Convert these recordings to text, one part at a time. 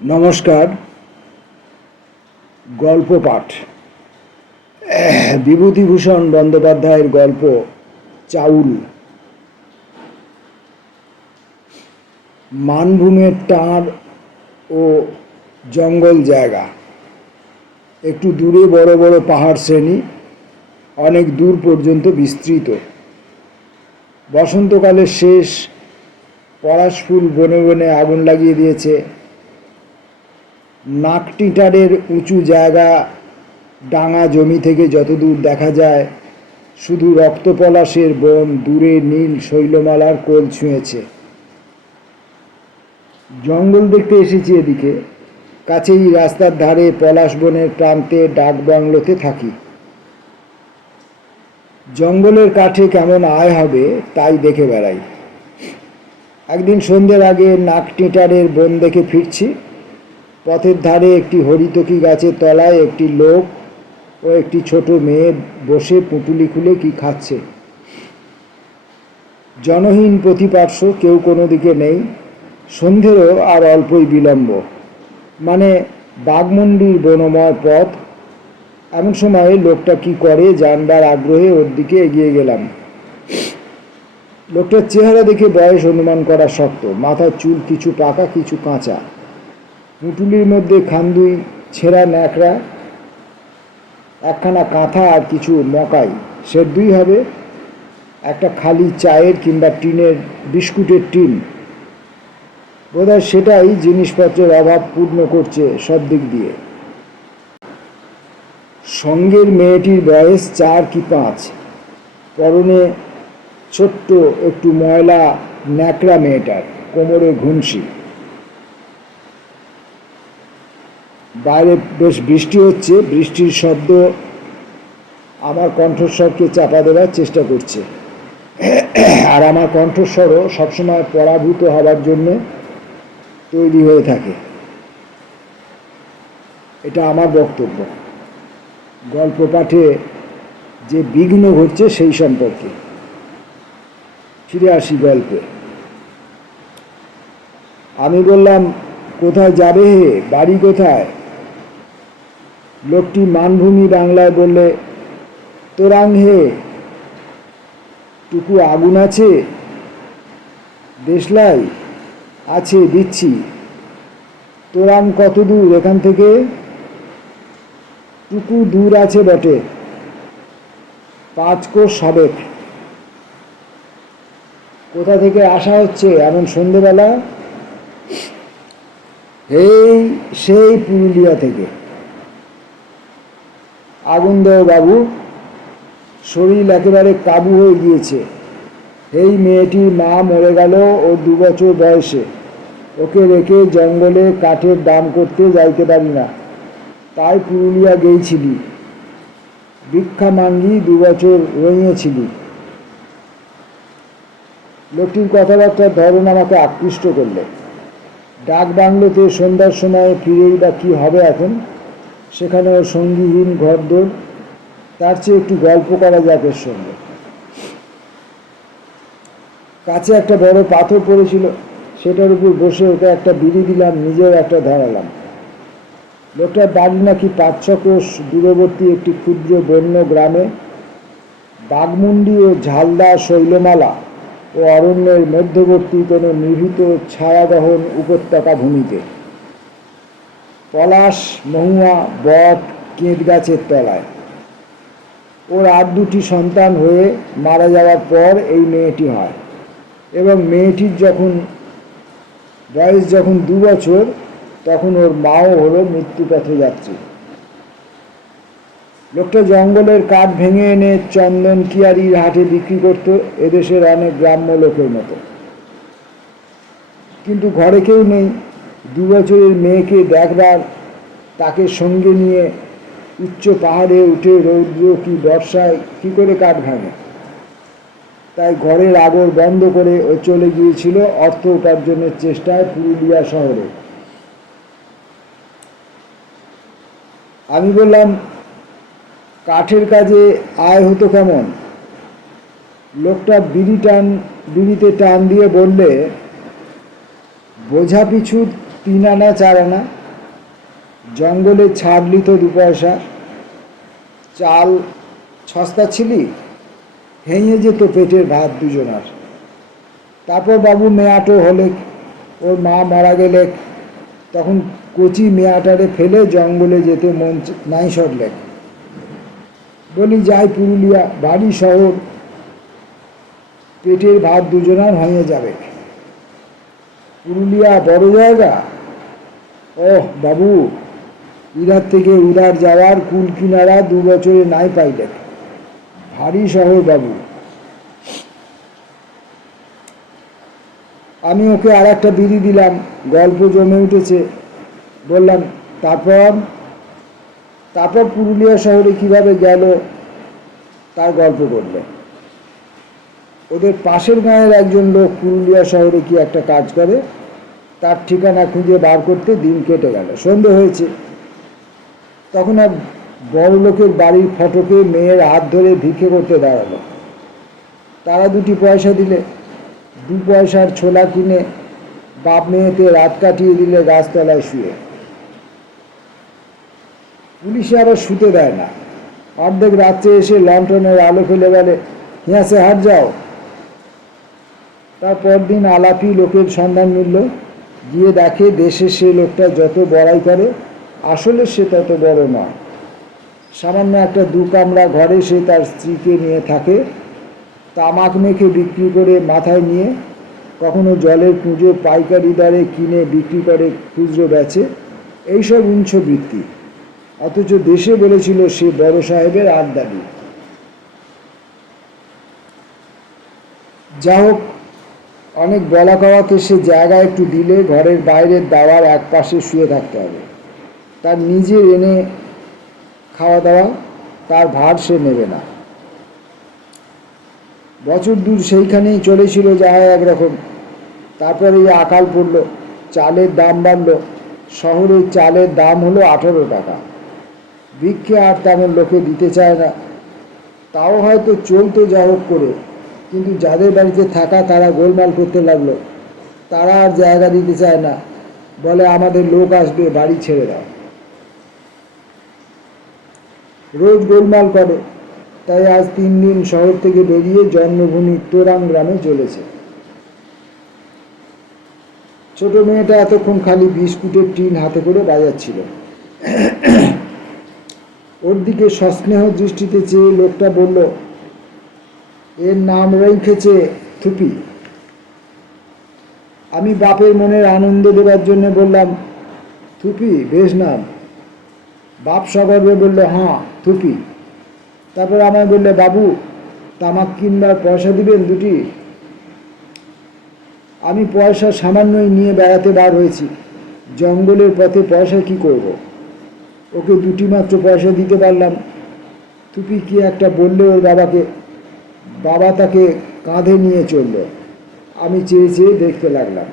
নমস্কার। গল্প পাঠ বিভূতিভূষণ বন্দ্যোপাধ্যায়ের গল্প চাউল। মানভূমের টাঁড় ও জঙ্গল জায়গা, একটু দূরে বড় বড় পাহাড় শ্রেণী, অনেক দূর পর্যন্ত বিস্তৃত। বসন্তকালের শেষ, পলাশ ফুল বনে বনে আগুন লাগিয়ে দিয়েছে। নাকটিটারের উঁচু জায়গা, ডাঙা জমি থেকে যতদূর দেখা যায় শুধু রক্তপলাশের বন, দূরে নীল শৈলমালার কোল ছুঁয়েছে। জঙ্গল দেখতে এসেছি এদিকে, কাছেই রাস্তার ধারে পলাশ বনের প্রান্তে ডাক বাংলোতে থাকি। জঙ্গলের কাঠে কেমন আয় হবে তাই দেখে বেড়াই। একদিন সন্ধ্যের আগে নাকটিটারের বন দেখে ফিরছি। পথের ধারে একটি হরিতকি গাছের তলায় একটি লোক ও একটি ছোট মেয়ে বসে পুঁটুলি খুলে কি খাচ্ছে। জনহীন প্রতিপার্শ্ব, কেউ কোনো দিকে নেই। সন্ধ্যেরও আর অল্পই বিলম্ব, মানে বাঘমুন্ডির বনময় পথ। এমন সময় লোকটা কি করে জানবার আগ্রহে ওর দিকে এগিয়ে গেলাম। লোকটার চেহারা দেখে বয়স অনুমান করা শক্ত। মাথার চুল কিছু পাকা কিছু কাঁচা, পুঁটুলির মধ্যে খান্দুই, ছেঁড়া ন্যাকড়া, একখানা কাঁথা আর কিছু মকাই, সেদ্ধই হবে, একটা খালি চায়ের কিংবা টিনের বিস্কুটের টিন। বোধহয় সেটাই জিনিসপত্রের অভাব পূর্ণ করছে সব দিক দিয়ে। সঙ্গের মেয়েটির বয়স 4 কি 5, পরনে ছোট্ট একটু ময়লা ন্যাকড়া মেয়েটার, কোমরে ঘুমসি। বাইরে বেশ বৃষ্টি হচ্ছে, বৃষ্টির শব্দ আমার কণ্ঠস্বরকে চাপা দেওয়ার চেষ্টা করছে, আর আমার কণ্ঠস্বরও সবসময় পরাভূত হবার জন্যে তৈরি হয়ে থাকে। এটা আমার বক্তব্য গল্প পাঠে যে বিঘ্ন ঘটছে সেই সম্পর্কে। ফিরে আসি গল্পে। আমি বললাম, কোথায় যাবে হে, বাড়ি কোথায়? লোকটি মানভূমি বাংলায় বললে, তোরাং হে, টুকু আগুন আছে? দেশলাই আছে, দিচ্ছি। তোরাং কত দূর এখান থেকে? টুকু দূর আছে বটে, 5 কোষ সাবেক। কোথা থেকে আসা হচ্ছে এমন সন্ধেবেলা? সেই পুরুলিয়া থেকে। আগুন দেও বাবু, শরীর একেবারে কাবু হয়ে গিয়েছে। এই মেয়েটির মা মরে গেল ওর 2 বছর বয়সে। ওকে রেখে জঙ্গলে কাঠের দাম করতে যাইতে পারি না, তাই পুরুলিয়া গেইছিলি। ভিক্ষা মাঙ্গি 2 বছর রইয়েছিলি। লোকটির কথাবার্তার ধরন আমাকে আকৃষ্ট করলে। ডাক বাংলোতে সন্ধ্যার সময় ফিরেই বা কী হবে এখন? সেখানেও সঙ্গীহীন ঘরদোর, তার চেয়ে একটু গল্প করা যাক এর সঙ্গে। কাছে একটা বড় পাথর পড়েছিল, সেটার উপর বসে ওকে একটা বিড়ি দিলাম, নিজেও একটা ধরালাম। লোকটার বাড়ি নাকি 5-6 কোষ দূরবর্তী একটি ক্ষুদ্র বন্য গ্রামে, বাঘমুন্ডি ও ঝালদা শৈলমালা ও অরণ্যের মধ্যবর্তী কোনো নিভৃত ছায়াগহন উপত্যকা ভূমিতে। পলাশ, মহুয়া, বট, কেঁদ গাছের তলায়। ওর 8-2টি সন্তান হয়ে মারা যাওয়ার পর এই মেয়েটি হয়, এবং মেয়েটির বয়স যখন 2 বছর, তখন ওর মাও হলো মৃত্যুপথে যাত্রী। লোকটা জঙ্গলের কাঠ ভেঙে এনে চন্দন কিয়ারির হাটে বিক্রি করত, এদেশের অনেক গ্রাম্য লোকের মতো। কিন্তু ঘরে কেউ নেই। 2 বছরের মেয়েকে দেখবার, তাকে সঙ্গে নিয়ে উচ্চ পাহাড়ে উঠে রৌদ্র কি বর্ষায় কি করে কাঠ ভাঙে? তাই ঘরের আগর বন্ধ করে ও চলে গিয়েছিল অর্থ উপার্জনের চেষ্টায় পুরুলিয়া শহরে। আমি বললাম, কাঠের কাজে আয় হতো কেমন? লোকটা বিড়িতে টান দিয়ে বললে, বোঝা পিছু 3 আনা 4 আনা, জঙ্গলে ছাড়লি তো 2 পয়সা, চাল সস্তা ছিলি, ভেঙে যেত পেটের ভাত দুজনার। তারপর বাবু মেয়াটো হলে, ওর মা মারা গেলে, তখন কচি মেয়াটারে ফেলে জঙ্গলে যেতে মন নাই সরলে। বলি যাই পুরুলিয়া, বাড়ি শহর, পেটের ভাত দুজনার হয়ে যাবে। পুরুলিয়া বড় জায়গা, ওহ বাবু, ইধার থেকে উধার যাওয়ার কুল কিনারা 2 বছরে নাই পাইলে, ভারী শহর বাবু। আমি ওকে আর একটা বিড়ি দিলাম, গল্প জমে উঠেছে। বললাম তারপর পুরুলিয়া শহরে কিভাবে গেল তার গল্প করলে। ওদের পাশের গাঁয়ের একজন লোক পুরুলিয়া শহরে কি একটা কাজ করে, তার ঠিকানা খুঁজে বার করতে দিন কেটে গেল। সন্ধে হয়েছে, তখন এক বড় লোকের বাড়ির ফটকে মেয়ের হাত ধরে ভিক্ষে করতে দাঁড়ালো। তারা 2 পয়সা দিলে, 2 পয়সার ছোলা কিনে বাপ মেয়েতে রাত কাটিয়ে দিলে গাছতলায় শুয়ে। পুলিশে আবার শুতে দেয় না, অর্ধেক রাত্রে এসে লন্ঠনের আলো ফেলে বলে, হ্যাঁ সে হাট যাও। তারপর দিন আলাপি লোকের সন্ধান মিলল, গিয়ে দেখে দেশে সে লোকটা যত বড়াই করে আসলে সে তত বড় নয়। সামান্য একটা 2 কামরা ঘরে সে তার স্ত্রীকে নিয়ে থাকে, তামাক মেখে বিক্রি করে মাথায় নিয়ে, কখনো জলের পুজো পাইকারি দরে কিনে বিক্রি করে, খুচরো বেচে, এইসব উঞ্চ বৃত্তি। অথচ দেশে বলেছিল সে বড় সাহেবের আড্ডালি। যা হোক, অনেক বলা কওয়াতে সে জায়গা একটু দিলে ঘরের বাইরের দাওয়ার এক পাশে শুয়ে থাকতে হবে। তার নিজে এনে খাওয়া দাওয়া, তার ভার সে নেবে না। বছর দূর সেইখানেই চলেছিল যা হয় একরকম। তারপরে এই আকাল পড়ল, চালের দাম বাড়ল। শহরে চালের দাম হলো 18 টাকা। ভিক্ষে আর তেমন লোকে দিতে চায় না, তাও হয়তো চলতো যা হোক করে, কিন্তু যাদের বাড়িতে থাকা তারা গোলমাল করতে লাগলো। তারা আর জায়গা দিতে চায় না, বলে আমাদের লোক আসবে, বাড়ি ছেড়ে দাও। রোজ গোলমাল করে, তাই আজ 3 দিন শহর থেকে বেরিয়ে জন্মভূমি তোরাং গ্রামে চলেছে। ছোট মেয়েটা এতক্ষণ খালি বিস্কুটের টিন হাতে করে বাজাচ্ছিল। ওর দিকে সস্নেহ দৃষ্টিতে চেয়ে লোকটা বলল, এর নাম রেখেছে থুপি। আমি বাপের মনের আনন্দ দেবার জন্য বললাম, থুপি বেশ নাম। বাপ সগর্বে বলল, হ্যাঁ থুপি। তারপর আমায় বললে, বাবু তামাক কিনবার পয়সা দিবেন 2টি। আমি পয়সা সামান্যই নিয়ে বেড়াতে বার হয়েছি, জঙ্গলের পথে পয়সা কি করব। ওকে 2টি মাত্র পয়সা দিতে পারলাম। থুপি কি একটা বললে ওর বাবাকে। বাবা তাকে কাঁধে নিয়ে চলল। আমি চেয়ে চেয়ে দেখতে লাগলাম।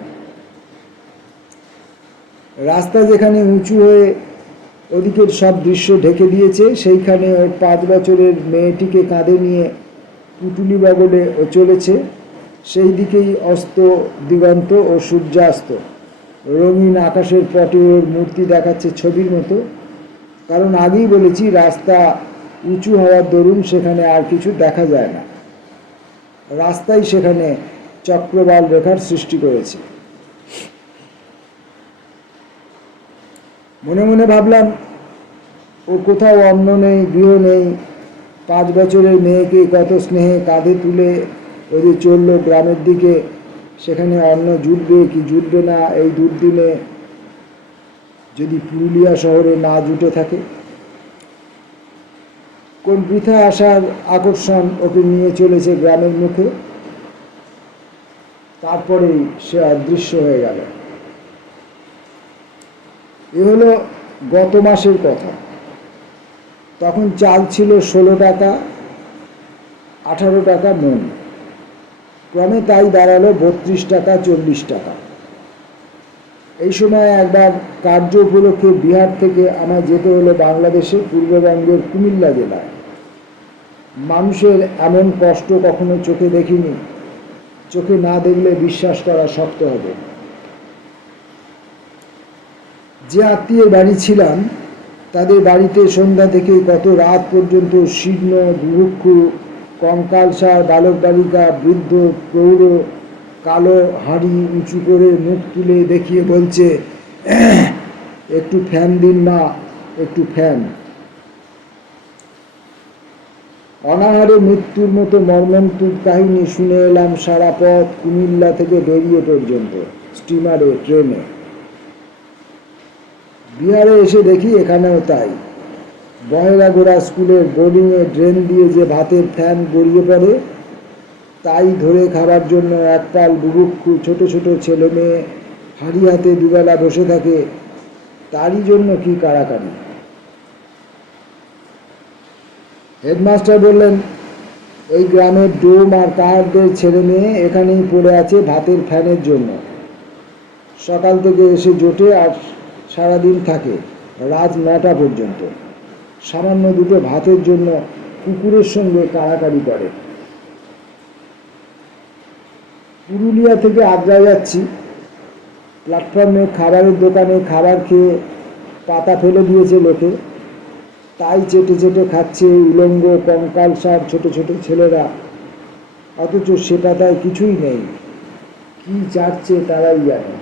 রাস্তা যেখানে উঁচু হয়ে ওদিকের সব দৃশ্য ঢেকে দিয়েছে, সেইখানে ওর 5 বছরের মেয়েটিকে কাঁধে নিয়ে পুটুলি বগলে ও চলেছে। সেই দিকেই অস্ত দিগন্ত ও সূর্যাস্ত। রঙিন আকাশের পটে ওর মূর্তি দেখাচ্ছে ছবির মতো। কারণ আগেই বলেছি, রাস্তা উঁচু হওয়ার দরুন সেখানে আর কিছু দেখা যায় না। রাস্তাই সেখানে চক্রবাল রেখার সৃষ্টি করেছে। মনে মনে ভাবলাম, ও কোথাও অন্ন নেই, গৃহ নেই। 5 বছরের মেয়েকে কত স্নেহে কাঁধে তুলে ওদের চলল গ্রামের দিকে। সেখানে অন্ন জুটবে কি জুটবে না এই দুর্দিনে, যদি পুরুলিয়া শহরে না জুটে থাকে। কোন বৃথা আসার আকর্ষণ ওকে নিয়ে চলেছে গ্রামের মুখে। তারপরেই সে অদৃশ্য হয়ে গেল। এ হলো গত মাসের কথা। তখন চাল ছিল 16 টাকা, 18 টাকা মণ। ক্রমে তাই দাঁড়ালো 32 টাকা, 40 টাকা। এই সময় একবার কার্য উপলক্ষে বিহার থেকে আমায় যেতে হলো বাংলাদেশে পূর্ববঙ্গের কুমিল্লা জেলায়। মানুষের এমন কষ্ট কখনো চোখে দেখিনি। চোখে না দেখলে বিশ্বাস করা শক্ত হবে। যে আত্মীয়ের বাড়ি ছিলাম তাদের বাড়িতে সন্ধ্যা থেকে কত রাত পর্যন্ত শীর্ণ বুভুক্ষু কঙ্কালসার বালক বালিকা বৃদ্ধ প্রৌঢ় কালো হাঁড়ি উঁচু করে মুখ তুলে দেখিয়ে বলছে, একটু ফ্যান দিন মা, একটু ফ্যান। অনাহারে মৃত্যুর মতো মর্মন্তুদ কাহিনী শুনে এলাম সারা পথ কুমিল্লা থেকে বেরিয়ে পর্যন্ত, স্টিমারে, ট্রেনে। বিহারে এসে দেখি এখানেও তাই। বহেরাগোড়া স্কুলের বোর্ডিংয়ে ড্রেন দিয়ে যে ভাতের ফ্যান গড়িয়ে পড়ে তাই ধরে খাবার জন্য একপাল বুভুক্ষু ছোট ছোট ছেলে মেয়ে হাঁড়ি হাতে দুবেলা বসে থাকে, তারই জন্য কি কাড়াকাড়ি। হেডমাস্টার বললেন, এই গ্রামের ডোম আর কাহারদের ছেলে মেয়ে এখানেই পড়ে আছে ভাতের ফ্যানের জন্য। সকাল থেকে এসে জোটে আর সারাদিন থাকে রাত 9টা পর্যন্ত। সামান্য দুটো ভাতের জন্য কুকুরের সঙ্গে কাড়াকাড়ি করে। পুরুলিয়া থেকে আগ্রা যাচ্ছি। প্ল্যাটফর্মে খাবারের দোকানে খাবার খেয়ে পাতা ফেলে দিয়েছে লোকে, তাই চেটে চেটে খাচ্ছে উলঙ্গ কঙ্কালসার ছোট ছোট ছেলেরা। অথচ সে পাতায় কিছুই নেই, কি চাটছে তারাই জানে।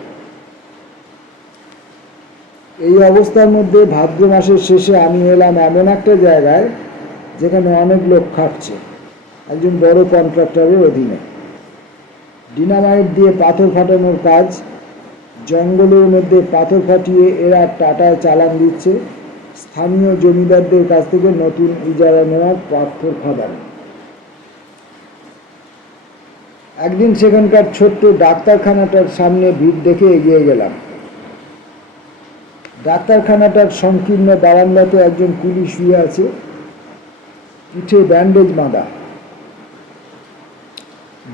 এই অবস্থার মধ্যে ভাদ্র মাসের শেষে আমি এলাম এমন একটা জায়গায় যেখানে অনেক লোক খাটছে, একজন বড় কন্ট্রাক্টরের অধীনে। ডিনামাইট দিয়ে পাথর ফাটানোর কাজ। জঙ্গলের মধ্যে পাথর ফাটিয়ে এরা টাটায় চালান দিচ্ছে স্থানীয় জমিদারদের কাছ থেকে নতুন ইজারা নেওয়ার পাথর খাদান। একদিন সেখানকার ছোট্ট ডাক্তারখানাটার সামনে ভিড় দেখে এগিয়ে গেলাম। ডাক্তারখানাটার সংকীর্ণ বারান্দাতে একজন কুলি শুয়ে আছে, পিঠে ব্যান্ডেজ বাঁধা।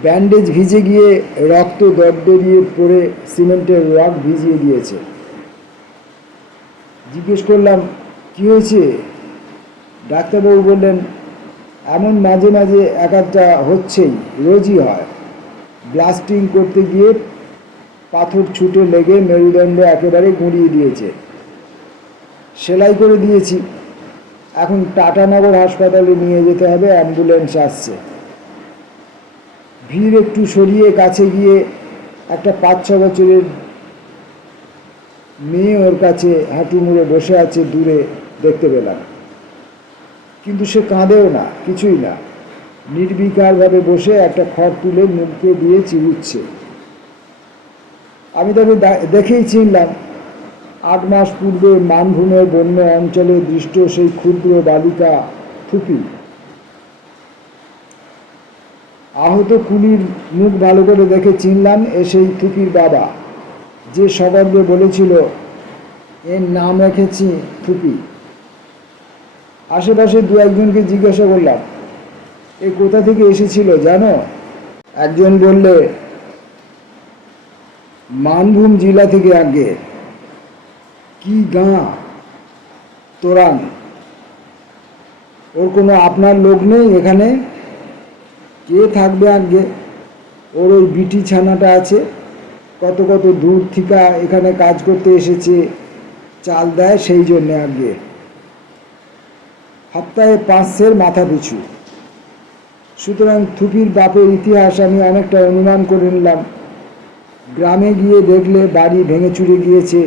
ব্যান্ডেজ ভিজে গিয়ে রক্ত দরদরিয়ে পড়ে সিমেন্টের রড ভিজিয়ে দিয়েছে। জিজ্ঞেস করলাম, কি হয়েছে? ডাক্তারবাবু বললেন, এমন মাঝে মাঝে একটা হচ্ছেই, রোজই হয়। ব্লাস্টিং করতে গিয়ে পাথর ছুটে লেগে মেরুদণ্ড একেবারে গুঁড়িয়ে দিয়েছে। সেলাই করে দিয়েছি, এখন টাটানগর হাসপাতালে নিয়ে যেতে হবে, অ্যাম্বুলেন্স আসছে। ভিড় একটু সরিয়ে কাছে গিয়ে একটা 5-6 বছরের মেয়ে ওর কাছে হাঁটু মুড়ে বসে আছে দূরে দেখতে পেলাম। কিন্তু সে কাঁদেও না, কিছুই না, নির্বিকারভাবে বসে একটা খড় তুলে মুখে দিয়ে চিবুচ্ছে। আমি তাকে দেখেই চিনলাম, 8 মাস পূর্বে মানভূমের বন্য অঞ্চলে দৃষ্ট সেই ক্ষুদ্র বালিকা থুপি। আহত কুলির মুখ ভালো করে দেখে চিনলাম এ সেই থুপির বাবা, যে সগর্বে বলেছিল, এর নাম রেখেছি থুপি। আশেপাশে 2-1জনকে জিজ্ঞাসা করলাম, এ কোথা থেকে এসেছিল জানো? একজন বললে, মানভূম জেলা থেকে। আগে কি গাঁ? তোরান। ওর কোনো আপনার লোক নেই এখানে? কে থাকবে আগে? ওর ওই বিটি ছানাটা আছে, কত কত দূর থেকে এখানে কাজ করতে এসেছে, চাল দেয় সেই জন্যে। আগে সপ্তাহে 5 মাথা পিছু। সুতরাং থুপির বাপের ইতিহাস আমি অনেকটা অনুমান করে নিলাম। গ্রামে গিয়ে দেখলে বাড়ি ভেঙে চুরে গিয়েছে,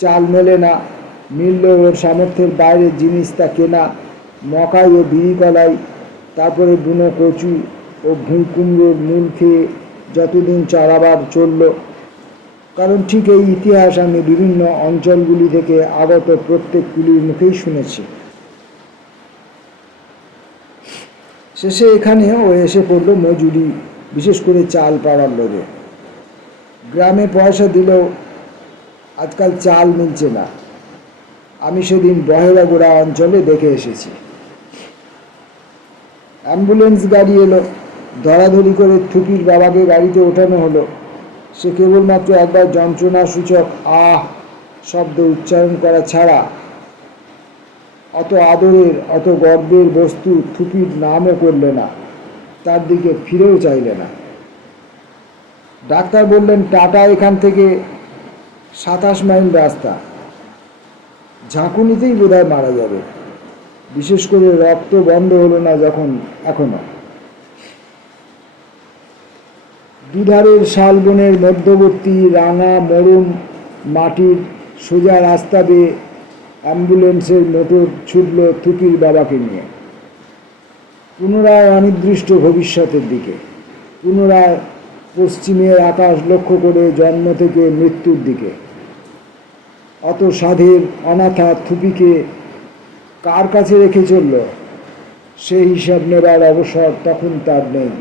চাল মেলে না, মিললে ওর সামর্থ্যের বাইরের জিনিস তা কেনা, মকাই ও বিড়ি কলাই, তারপরে বুনো কচু ও ভুঁই কুমড়োর মূল খেয়ে যতদিন চারাবার চলল। কারণ ঠিক এই ইতিহাস আমি বিভিন্ন অঞ্চলগুলি থেকে আগত প্রত্যেক কুলির মুখেই শুনেছি। শেষে এখানে ও এসে পড়ল মজুরি, বিশেষ করে চাল পাওয়ার লোভে। গ্রামে পয়সা দিলেও আজকাল চাল মিলছে না। আমি সেদিন বহেরাগোড়া অঞ্চলে দেখে এসেছি। অ্যাম্বুলেন্স গাড়ি এলো, ধরাধরি করে থুপির বাবাকে গাড়িতে ওঠানো হলো। সে কেবলমাত্র একবার যন্ত্রণাসূচক আহ শব্দ উচ্চারণ করা ছাড়া অত আদরের, অত গর্বের বস্তু থুপির নামও করলে না, তার দিকে ফিরেও চাইলে না। ডাক্তার বললেন, টাটা এখান থেকে 27 মাইল রাস্তা, ঝাঁকুনিতেই বোধহয় মারা যাবে। বিশেষ করে রক্ত বন্ধ হলো না যখন এখনো। দুধারের শালবনের মধ্যবর্তী রাঙা মরুম মাটির সোজা রাস্তা বেয়ে অ্যাম্বুলেন্সের মোটর ছুটল থুপির বাবাকে নিয়ে, পুনরায় অনির্দিষ্ট ভবিষ্যতের দিকে, পুনরায় পশ্চিমের আকাশ লক্ষ্য করে জন্ম থেকে মৃত্যুর দিকে। অত সাধের অনাথা থুপিকে কার কাছে রেখে চলল, সে হিসাব নেবার অবসর তখন তার নেই।